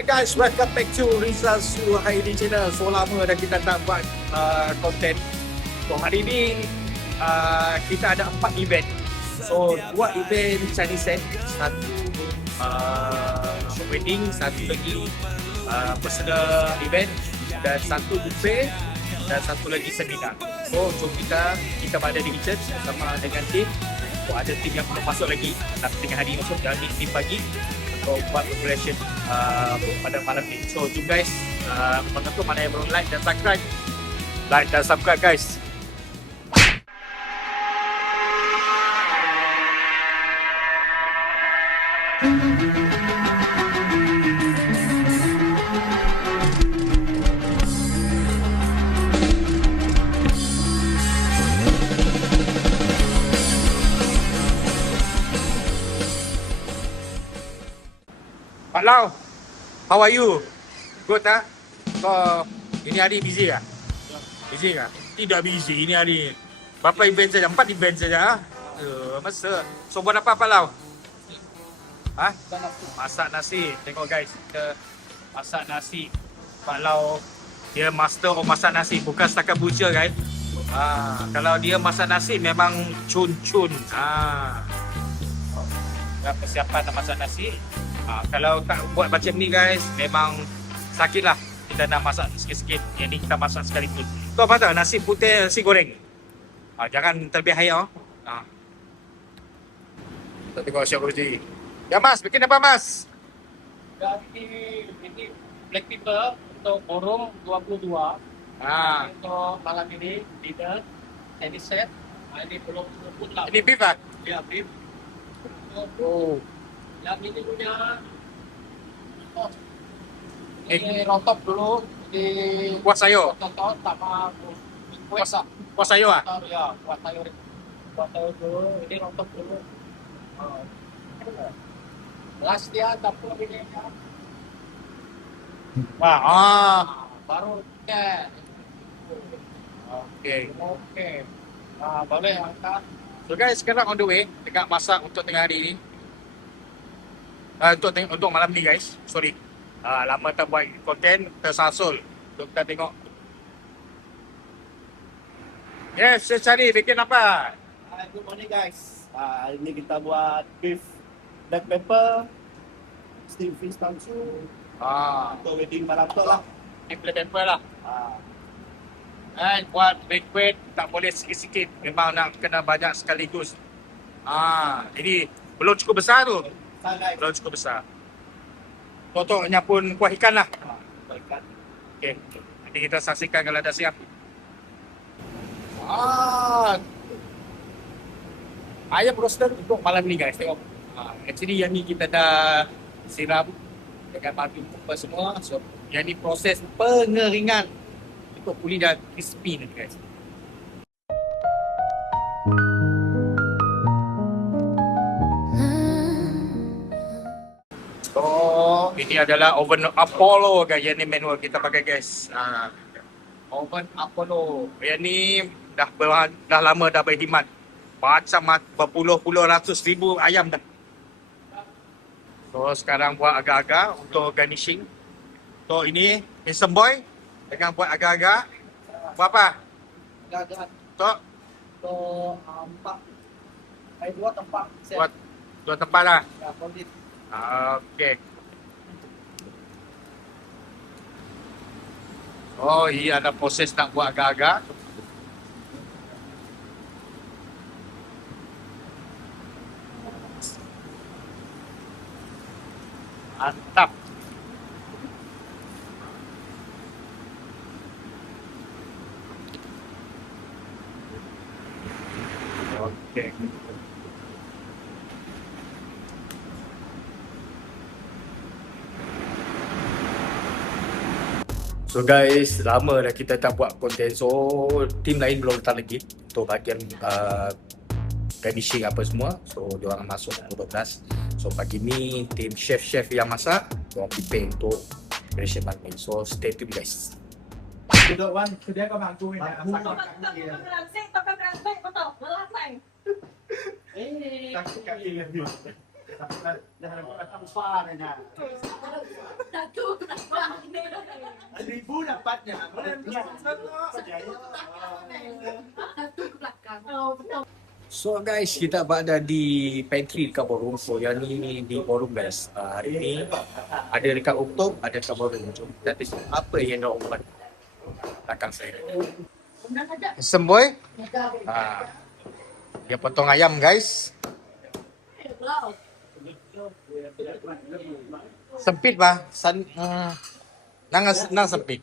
Alright guys, welcome back to Rizal Su Hari ini channel. So lama dah kita tak buat konten. So hari ini kita ada 4 event. So 2 event Chinese set, satu wedding, satu lagi personal event, dan satu buffet, dan satu lagi seminar. So jom kita berada di kitchen bersama dengan tim. So ada tim yang belum masuk lagi, tapi tengah hari masuk, dan tim pagi untuk buat preparation pada malam ni. So jom guys, penonton mana yang belum like dan subscribe, guys. Pak Lau, how are you? Good ah? Kau ini hari busy ah? Busy ah? Tidak busy ini hari. Berapa event saja? 4 event saja ah? Masa. So buat apa Pak Lau? Ha? Masak nasi. Tengok guys, kita masak nasi. Pak Lau dia master of masak nasi, bukan setakat butcher guys. Kalau dia masak nasi memang cun-cun. Persiapan nak masak nasi. Kalau tak buat macam ni guys, memang sakit lah. Kita nak masak sikit-sikit, yang ni kita masak sekaligus. Tu apa tak? Nasi putih, nasi goreng. Jangan terlebih hayal. Kita tengok siap berdiri. Ya mas, bikin apa mas? Ini black pepper untuk borong 22. Untuk malam ini dinner, ini set. Ini belum pun lah. Ini beef ah? Ya, beef. Oh. Yang ini punya ini rontop dulu di Kuah sayur? rontop sama Kuah sayur ah? ya, kuah sayur dulu, ini rontop dulu. Last dia dapur ini ya. Baru ya. Oke. Boleh angkat. So guys, sekarang on the way tengah masak untuk tengah hari ni. Untuk malam ni guys. Sorry. Lama tak buat konten, tersasul. So kita tengok. Yes, saya cari bikin apa? Good morning guys. Hari ni kita buat beef black pepper, steam fish tansu, untuk wedding malam tu lah. Black pepper lah. And buat banquet tak boleh sikit-sikit. Memang nak kena banyak sekaligus. Jadi belum cukup besar tu. Belum cukup besar. Totoknya pun kuah ikan lah. Ikan. Okay. Nanti kita saksikan kalau dah siap. Ayam roasted untuk malam ni guys. Tengok. Actually yang ni kita dah siram dengan madu apa semua. So yang ni proses pengeringan untuk pulih dan crispy nanti guys. So ini adalah oven Apollo guys. Yang ni manual kita pakai guys. Oven Apollo. Yang ni dah lama dah berkhidmat. Macam berpuluh-puluh ratus ribu ayam dah. So sekarang buat agak-agak untuk garnishing. So ini handsome boy dengan buat agak-agak. Buat apa? Agak-agak. So Untuk 2 tempat. buat 2 tempat lah. Ya, komplit. Okay. Oh iya, ada proses nak buat agak-agak. Mantap. Okay. So guys, lama dah kita tak buat konten. So tim lain belum datang lagi untuk bahagian garnishing apa semua. So diorang masuk pukul 12. So pagi ni tim chef-chef yang masak, diorang prepare untuk preparation malam ni. So stay tune guys. Duduk Wan, kedai kau bangku ni. Takut kaki dengan dia. Ribu dapatnya. So guys, kita berada di pantry dekat ballroom. So yang ni di ballroom guys. Hari ni ada dekat Oktob, ada dekat ballroom. Jom kita tengok apa yang nak buat belakang saya. Semboy. Dia potong ayam guys. Sempit bah. Nang sempit.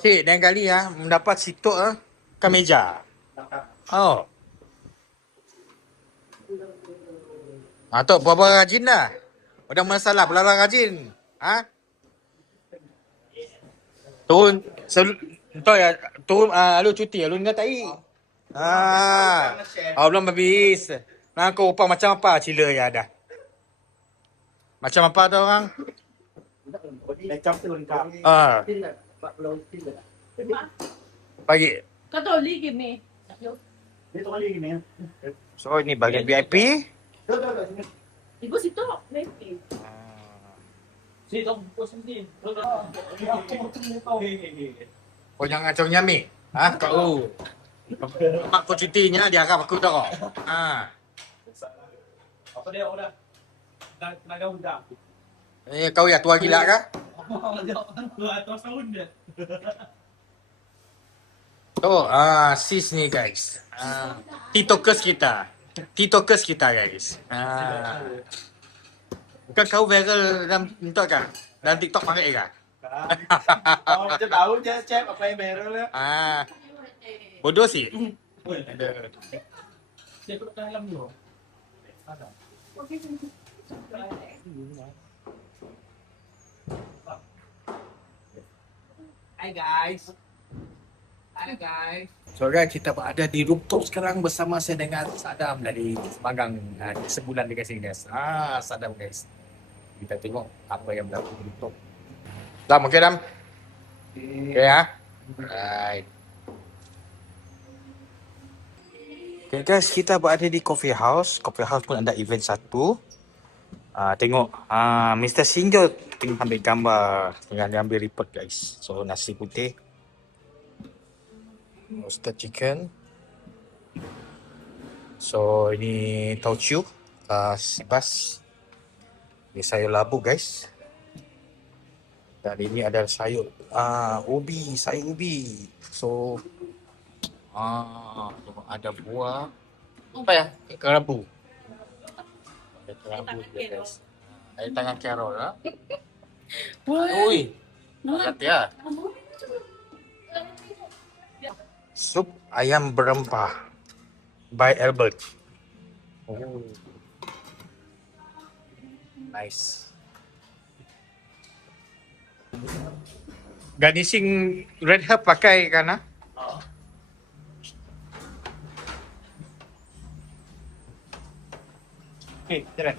Cik, lain kali mendapat sitok ke meja. Oh. Tok berapa rajin dah? Udah masalah berapa rajin? Turun entah ya, turun lalu cuti, lalu ngatai. Belum habis. Nah, kau upah macam apa cila ya dah? Macam apa tu orang? Macam tu lengkap. Pagi. Kau tahu lagi ni. Dia tu kali gini. So ini bagian VIP. Ibu situ. Maybe. Situ bos sendiri. Kau jangan kacau nyami. Kau. Mak kau cutinya dia harap aku tahu. Apa dia udah? Naga udah. Kau ya tua gila kah? Atas tahun dia. Sis ni guys. TikTokers kita. TikTokers kita guys. Bukan kau viral dalam TikTok kan? Dalam TikTok pakai kan? Kau macam tahu je cep apa yang viral lah. Bodoh sih. Dia perlu dalam dulu. Ada. Hai guys. So guys, kita berada di rooftop sekarang bersama saya dengan Sadam dari Sebagang. Sebulan dekat sini guys. Sadam guys. Kita tengok apa yang berlaku di rooftop. Dam, okey Dam? Okay Right. Okay guys, kita berada di coffee house. Coffee house pun ada event satu. Tengok Mr. Sinjo tengah ambil gambar, tengah dia ambil report guys. So nasi putih, roasted chicken. So ini tauciu, sibas. Ini sayur labu guys. Dan ini ada sayur ubi, sayur ubi. So ada buah apa ya? Kerabu. Kerabu guys. Air tangan Carol Ui. Lihat ya. Sup ayam berempah by Albert. Nice. Garnishing red herb pakai kan? Okay, jalan.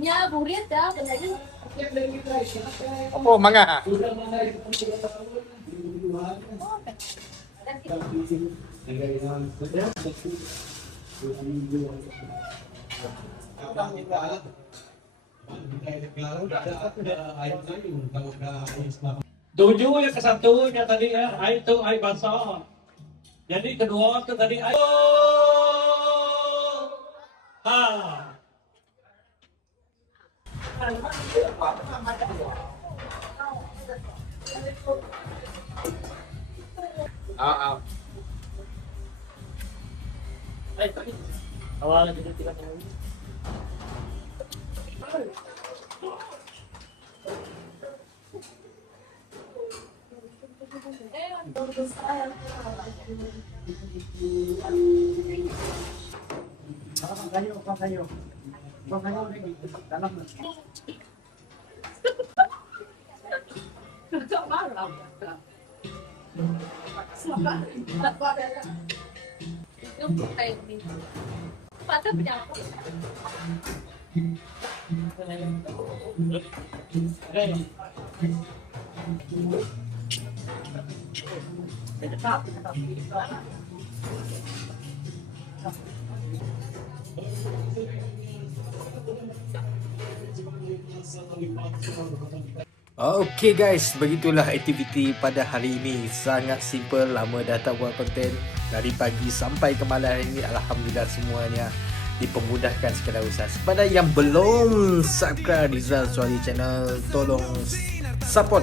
Nya burit dah, lagi. Oh, mangga. Tujuh yang ke satu yang tadi air itu air basah. Jadi kedua itu tadi air. Awalnya jadi tidak tahu. Yung tayo ni. Pata punya apa? Okay guys, begitulah aktiviti pada hari ini. Sangat simple, lama dah tak buat konten. Dari pagi sampai ke malam hari ini, Alhamdulillah semuanya dipermudahkan segala usaha. Kepada yang belum subscribe Rizal Suari Channel, tolong support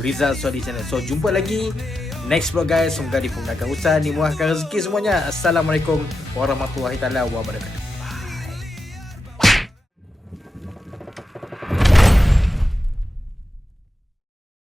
Rizal Suari Channel. So jumpa lagi next vlog guys. Semoga dipermudahkan usaha, dimurahkan rezeki semuanya. Assalamualaikum warahmatullahi taala wabarakatuh.